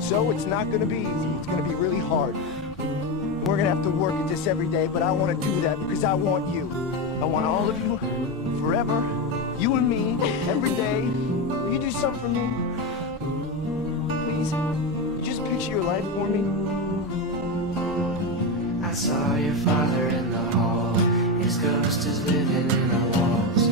So it's not gonna be easy. It's gonna be really hard. We're gonna have to work at this every day, but I wanna do that because I want you. I want all of you, forever. You and me, every day. Will you do something for me? Please? Just picture your life for me. I saw your father in the hall. His ghost is living in the walls.